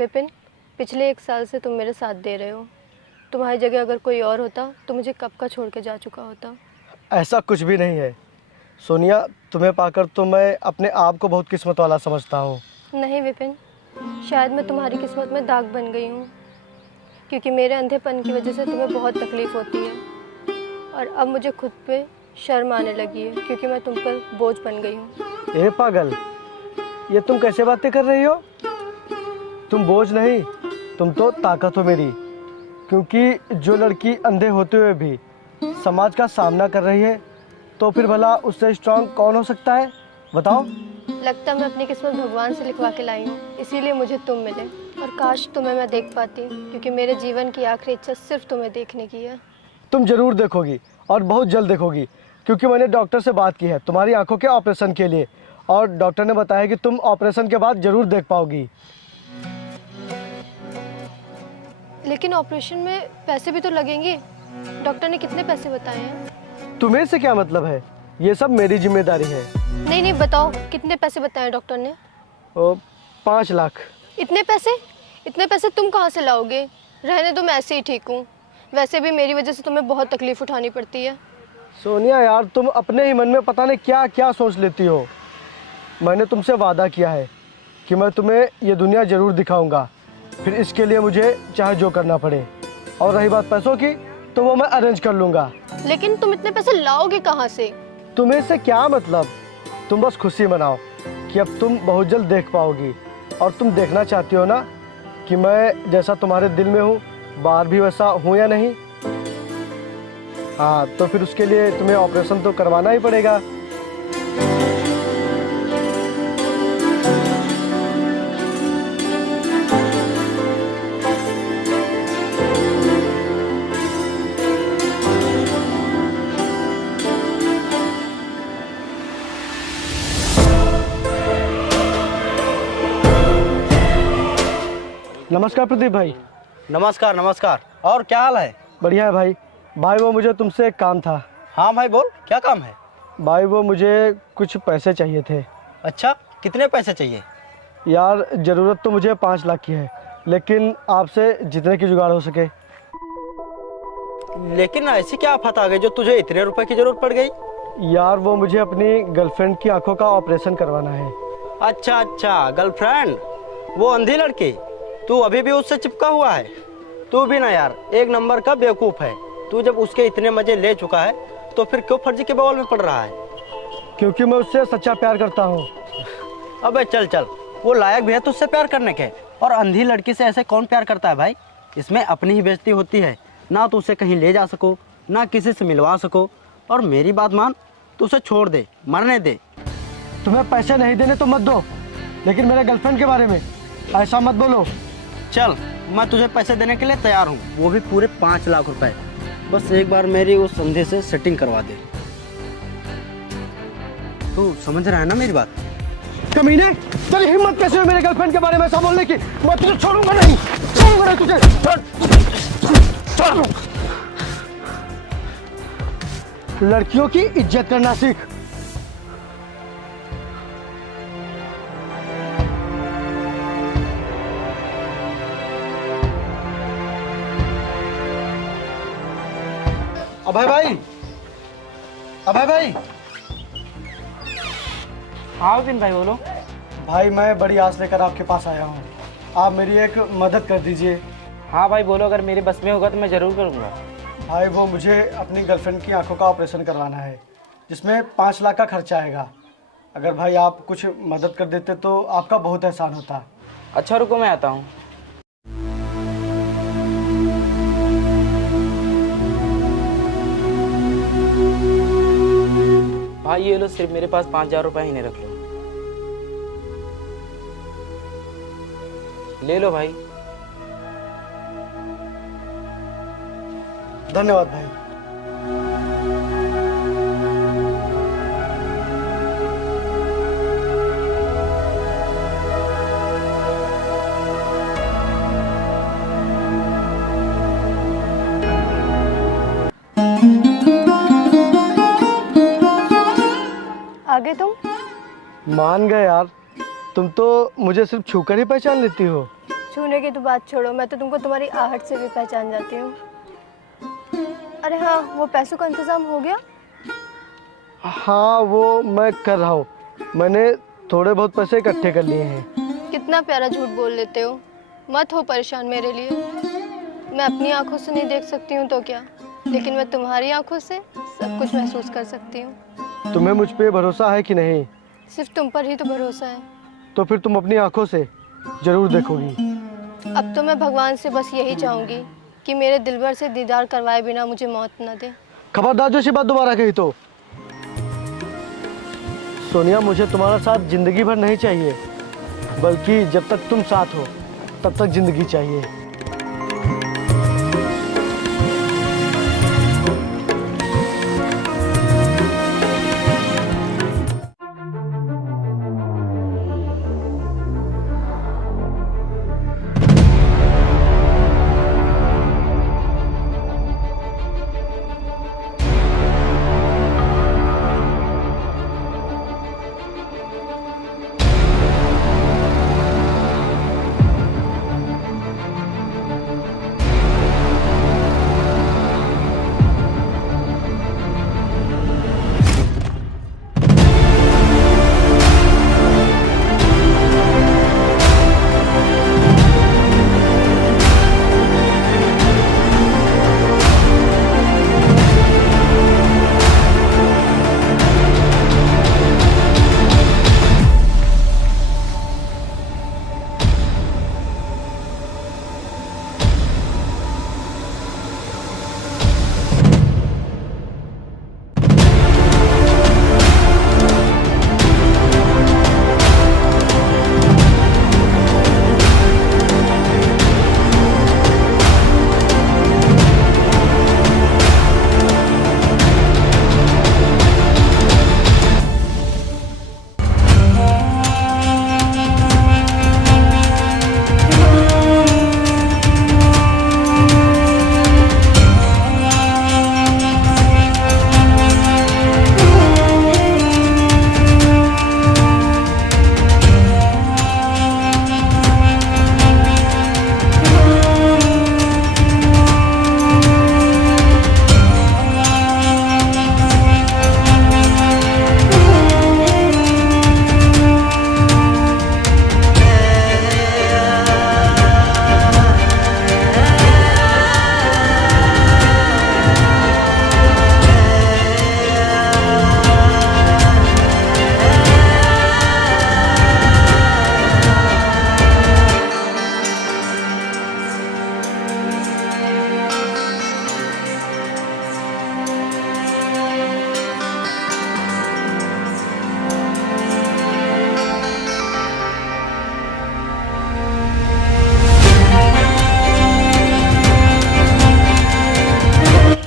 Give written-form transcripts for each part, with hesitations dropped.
विपिन, पिछले 1 साल से तुम मेरे साथ दे रहे हो। तुम्हारी जगह अगर कोई और होता तो मुझे कब का छोड़ के जा चुका होता। ऐसा कुछ भी नहीं है सोनिया, तुम्हें पाकर तो मैं अपने आप को बहुत किस्मत वाला समझता हूँ। नहीं विपिन, शायद मैं तुम्हारी किस्मत में दाग बन गई हूँ, क्योंकि मेरे अंधेपन की वजह से तुम्हें बहुत तकलीफ़ होती है और अब मुझे खुद पे शर्म आने लगी है, क्योंकि मैं तुम पर बोझ बन गई हूँ। ए पागल, ये तुम कैसे बातें कर रही हो? तुम बोझ नहीं, तुम तो ताकत हो मेरी, क्योंकि जो लड़की अंधे होते हुए भी समाज का सामना कर रही है तो फिर भला उससे स्ट्रांग कौन हो सकता है, बताओ। लगता मैं अपनी किस्मत भगवान से लिखवा के लाई हूँ, इसीलिए मुझे तुम मिले। और काश तुम्हें मैं देख पाती, क्योंकि मेरे जीवन की आखिरी इच्छा सिर्फ तुम्हें देखने की है। तुम जरूर देखोगी और बहुत जल्द देखोगी, क्योंकि मैंने डॉक्टर से बात की है तुम्हारी आंखों के ऑपरेशन के लिए, और डॉक्टर ने बताया कि तुम ऑपरेशन के बाद जरूर देख पाओगी। लेकिन ऑपरेशन में पैसे भी तो लगेंगे। डॉक्टर ने कितने पैसे बताए हैं? तुम्हें से क्या मतलब है, ये सब मेरी जिम्मेदारी है। नहीं नहीं, बताओ कितने पैसे बताए डॉक्टर ने? 5 लाख। इतने पैसे? इतने पैसे तुम कहाँ से लाओगे? रहने दो, मैं ऐसे ही ठीक हूँ। वैसे भी मेरी वजह से तुम्हें बहुत तकलीफ उठानी पड़ती है। सोनिया यार, तुम अपने ही मन में पता नहीं क्या क्या सोच लेती हो। मैंने तुमसे वादा किया है कि मैं तुम्हें ये दुनिया जरूर दिखाऊंगा, फिर इसके लिए मुझे चाहे जो करना पड़े। और रही बात पैसों की, तो वो मैं अरेंज कर लूँगा। लेकिन तुम इतने पैसे लाओगे कहाँ से? तुम्हें से क्या मतलब, तुम बस खुशी मनाओ कि अब तुम बहुत जल्द देख पाओगी। और तुम देखना चाहती हो ना कि मैं जैसा तुम्हारे दिल में हूँ बाहर भी वैसा हूँ या नहीं। हाँ, तो फिर उसके लिए तुम्हें ऑपरेशन तो करवाना ही पड़ेगा। नमस्कार प्रदीप भाई। नमस्कार नमस्कार। और क्या हाल है? बढ़िया है भाई। भाई वो मुझे तुमसे एक काम था। हाँ भाई बोल, क्या काम है? भाई वो मुझे कुछ पैसे चाहिए थे। अच्छा, कितने पैसे चाहिए? यार ज़रूरत तो मुझे 5 लाख की है, लेकिन आपसे जितने की जुगाड़ हो सके। लेकिन ऐसी क्या आफत आ गई जो तुझे इतने रुपए की जरूरत पड़ गई? यार वो मुझे अपनी गर्लफ्रेंड की आंखों का ऑपरेशन करवाना है। अच्छा अच्छा, गर्लफ्रेंड, वो अंधी लड़की। तू अभी भी उससे चिपका हुआ है? तू भी ना यार एक नंबर का बेवकूफ़ है। तू जब उसके इतने मजे ले चुका है तो फिर क्यों फर्जी के बवाल में पड़ रहा है? क्योंकि मैं उससे सच्चा प्यार करता हूँ। अबे चल चल, वो लायक भी है तुझसे प्यार करने के। और अंधी लड़की से ऐसे कौन प्यार करता है भाई? इसमें अपनी ही बेइज्जती होती है। ना तो उसे कहीं ले जा सको, ना किसी से मिलवा सको। और मेरी बात मान, तो उसे छोड़ दे, मरने दे। तुम्हें पैसे नहीं देने तो मत दो, लेकिन मेरे गर्लफ्रेंड के बारे में ऐसा मत बोलो। चल, मैं तुझे पैसे देने के लिए तैयार हूँ, वो भी पूरे 5 लाख रुपए। बस एक बार मेरी उस अंधे से सेटिंग करवा दे। तू समझ रहा है ना मेरी बात? कमीने, तेरी हिम्मत कैसे हुई मेरे गर्लफ्रेंड के बारे में ऐसा बोलने की? मैं तुझे छोड़ूंगा नहीं, छोड़ूंगा नहीं तुझे। छोड़। लड़कियों की इज्जत करना सीख। अभय भाई, अभय भाई। हाँ विपिन भाई बोलो। भाई मैं बड़ी आस लेकर आपके पास आया हूँ, आप मेरी एक मदद कर दीजिए। हाँ भाई बोलो, अगर मेरे बस में होगा तो मैं ज़रूर करूँगा। भाई वो मुझे अपनी गर्लफ्रेंड की आंखों का ऑपरेशन करवाना है, जिसमें 5 लाख का खर्चा आएगा। अगर भाई आप कुछ मदद कर देते तो आपका बहुत एहसान होता। अच्छा रुको, मैं आता हूँ। भाई ये लो, सिर्फ मेरे पास 5,000 रुपये ही नहीं, रख लो। ले लो भाई। धन्यवाद भाई। आगे तुम? मान गए यार, तुम तो मुझे सिर्फ छूकर ही पहचान लेती हो। छूने की तो बात छोड़ो, मैं तो तुमको तुम्हारी आहट से भी पहचान जाती हूँ। अरे हाँ, वो पैसों का इंतज़ाम हो गया? हाँ, वो मैं कर रहा हूँ। मैंने थोड़े बहुत पैसे इकट्ठे कर लिए हैं। कितना प्यारा झूठ बोल लेते हो। मत हो परेशान मेरे लिए। मैं अपनी आंखों से नहीं देख सकती हूँ तो क्या, लेकिन मैं तुम्हारी आंखों से सब कुछ महसूस कर सकती हूँ। तुम्हें मुझ पे भरोसा है कि नहीं? सिर्फ तुम पर ही तो भरोसा है। तो फिर तुम अपनी आंखों से जरूर देखोगी। अब तो मैं भगवान से बस यही चाहूँगी कि मेरे दिलबर से दीदार करवाए बिना मुझे मौत न दे। खबरदार जो ऐसी बात दोबारा कही तो। सोनिया, मुझे तुम्हारा साथ जिंदगी भर नहीं चाहिए, बल्कि जब तक तुम साथ हो तब तक जिंदगी चाहिए।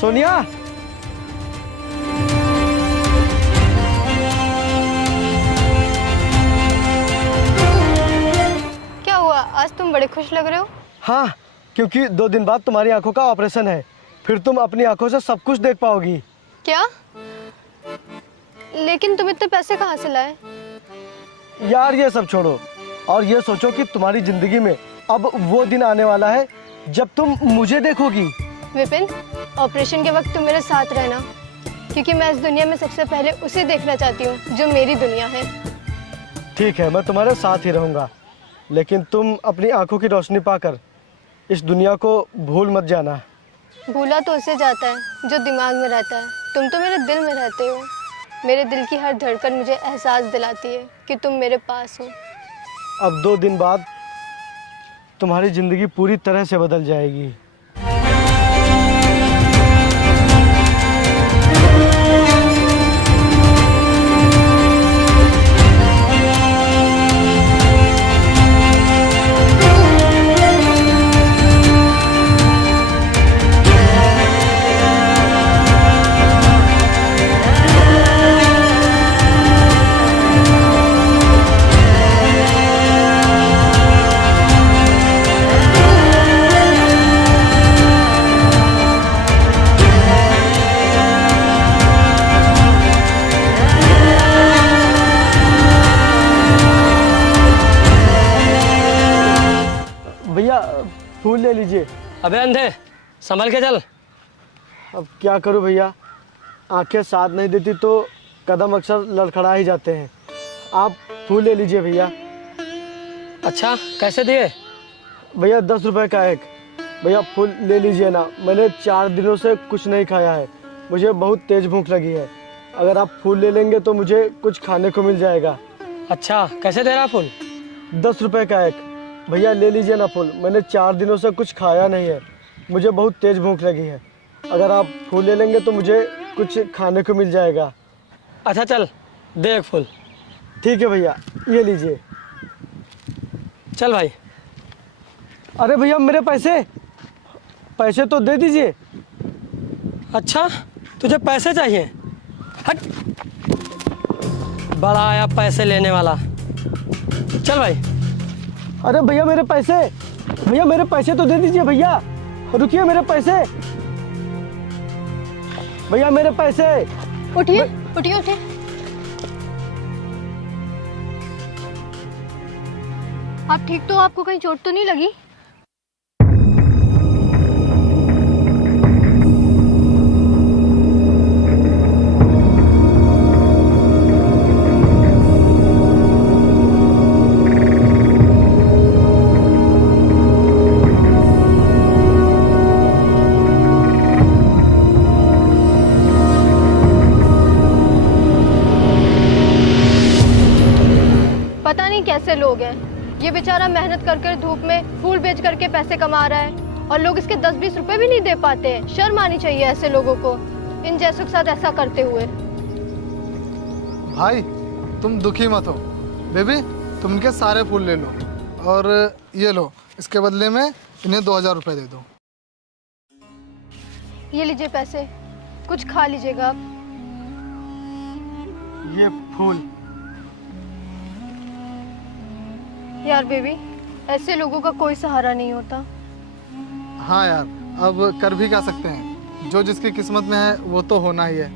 सोनिया, क्या हुआ, आज तुम बड़े खुश लग रहे हो? हाँ, क्योंकि 2 दिन बाद तुम्हारी आंखों का ऑपरेशन है। फिर तुम अपनी आंखों से सब कुछ देख पाओगी। क्या? लेकिन तुम इतने पैसे कहाँ से लाए? यार, ये सब छोड़ो और ये सोचो कि तुम्हारी जिंदगी में अब वो दिन आने वाला है जब तुम मुझे देखोगी। विपिन, ऑपरेशन के वक्त तुम मेरे साथ रहना, क्योंकि मैं इस दुनिया में सबसे पहले उसे देखना चाहती हूँ जो मेरी दुनिया है। ठीक है, मैं तुम्हारे साथ ही रहूँगा, लेकिन तुम अपनी आंखों की रोशनी पाकर इस दुनिया को भूल मत जाना। भूला तो उसे जाता है जो दिमाग में रहता है। तुम तो मेरे दिल में रहते हो। मेरे दिल की हर धड़कन मुझे एहसास दिलाती है कि तुम मेरे पास हो। अब 2 दिन बाद तुम्हारी ज़िंदगी पूरी तरह से बदल जाएगी। फूल ले लीजिए। अबे अंधे, संभल के चल। अब क्या करूं भैया, आंखें साथ नहीं देती तो कदम अक्सर लड़खड़ा ही जाते हैं। आप फूल ले लीजिए भैया। अच्छा, कैसे दिए? भैया 10 रुपए का एक। भैया फूल ले लीजिए ना, मैंने 4 दिनों से कुछ नहीं खाया है, मुझे बहुत तेज़ भूख लगी है। अगर आप फूल ले लेंगे तो मुझे कुछ खाने को मिल जाएगा। अच्छा, कैसे दे रहा फूल? 10 रुपए का एक। भैया ले लीजिए ना फूल, मैंने 4 दिनों से कुछ खाया नहीं है, मुझे बहुत तेज़ भूख लगी है। अगर आप फूल ले लेंगे तो मुझे कुछ खाने को मिल जाएगा। अच्छा चल, दे एक फूल। ठीक है भैया, ये लीजिए। चल भाई। अरे भैया मेरे पैसे, पैसे तो दे दीजिए। अच्छा, तुझे पैसे चाहिए? हट, बड़ा आया पैसे लेने वाला। चल भाई। अरे भैया मेरे पैसे, भैया मेरे पैसे तो दे दीजिए। भैया रुकिए, मेरे पैसे, भैया मेरे पैसे। उठिए उठिए उठिए। आप ठीक तो? आपको कहीं चोट तो नहीं लगी? पता नहीं कैसे लोग हैं, ये बेचारा मेहनत कर कर धूप में फूल बेच करके पैसे कमा रहा है और लोग इसके 10-20 रुपए भी नहीं दे पाते हैं। शर्म आनी चाहिए ऐसे लोगों को, इन जैसों के साथ ऐसा करते हुए। भाई तुम दुखी मत हो। बेबी तुम इनके सारे फूल ले लो और ये लो, इसके बदले में इन्हें 2000 रुपये दे दो। ये लीजिए पैसे, कुछ खा लीजिएगा आप। ये फूल। यार बेबी, ऐसे लोगों का कोई सहारा नहीं होता। हाँ यार, अब कर भी क्या सकते हैं, जो जिसकी किस्मत में है वो तो होना ही है।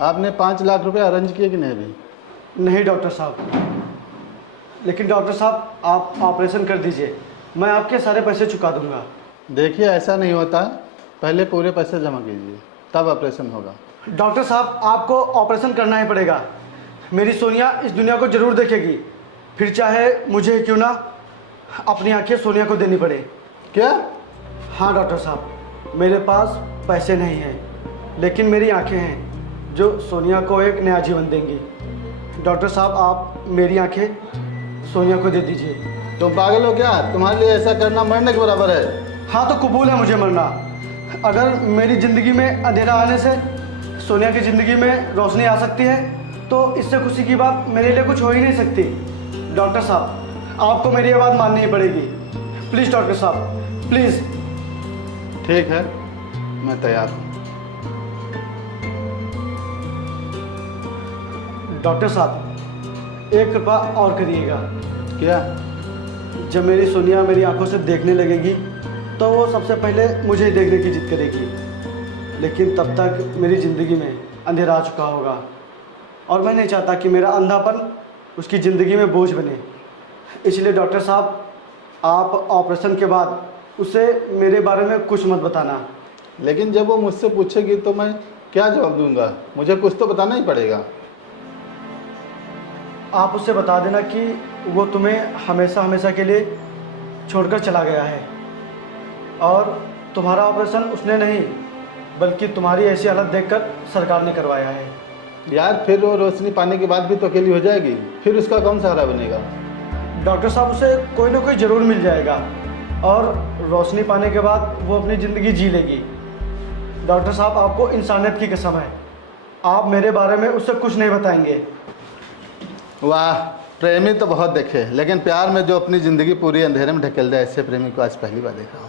आपने 5 लाख रुपए अरेंज किए कि नहीं अभी? नहीं डॉक्टर साहब, लेकिन डॉक्टर साहब आप ऑपरेशन कर दीजिए, मैं आपके सारे पैसे चुका दूंगा। देखिए ऐसा नहीं होता, पहले पूरे पैसे जमा कीजिए तब ऑपरेशन होगा। डॉक्टर साहब आपको ऑपरेशन करना ही पड़ेगा, मेरी सोनिया इस दुनिया को जरूर देखेगी, फिर चाहे मुझे क्यों ना अपनी आंखें सोनिया को देनी पड़े। क्या? हाँ डॉक्टर साहब, मेरे पास पैसे नहीं हैं लेकिन मेरी आंखें हैं जो सोनिया को एक नया जीवन देंगी। डॉक्टर साहब आप मेरी आंखें सोनिया को दे दीजिए। तुम पागल हो क्या? तुम्हारे लिए ऐसा करना मरने के बराबर है। हाँ तो कबूल है मुझे मरना, अगर मेरी ज़िंदगी में अंधेरा आने से सोनिया की ज़िंदगी में रोशनी आ सकती है तो इससे खुशी की बात मेरे लिए कुछ हो ही नहीं सकती। डॉक्टर साहब आपको मेरी आवाज़ माननी ही पड़ेगी, प्लीज़ डॉक्टर साहब प्लीज़। ठीक है, मैं तैयार हूँ। डॉक्टर साहब एक कृपा और करिएगा। क्या? जब मेरी सोनिया मेरी आंखों से देखने लगेगी तो वो सबसे पहले मुझे ही देखने की जिद करेगी, लेकिन तब तक मेरी ज़िंदगी में अंधेरा आ चुका होगा और मैं नहीं चाहता कि मेरा अंधापन उसकी ज़िंदगी में बोझ बने। इसलिए डॉक्टर साहब आप ऑपरेशन के बाद उसे मेरे बारे में कुछ मत बताना। लेकिन जब वो मुझसे पूछेगी तो मैं क्या जवाब दूंगा? मुझे कुछ तो बताना ही पड़ेगा। आप उससे बता देना कि वो तुम्हें हमेशा हमेशा के लिए छोड़कर चला गया है और तुम्हारा ऑपरेशन उसने नहीं बल्कि तुम्हारी ऐसी हालत देखकर सरकार ने करवाया है। यार फिर वो रोशनी पाने के बाद भी तो अकेली हो जाएगी, फिर उसका कौन सहारा बनेगा? डॉक्टर साहब उसे कोई ना कोई ज़रूर मिल जाएगा और रोशनी पाने के बाद वो अपनी ज़िंदगी जी लेगी। डॉक्टर साहब आपको इंसानियत की कसम है, आप मेरे बारे में उससे कुछ नहीं बताएंगे। वाह, प्रेमी तो बहुत देखे लेकिन प्यार में जो अपनी ज़िंदगी पूरी अंधेरे में ढकेल दे ऐसे प्रेमी को आज पहली बार देखा हूँ।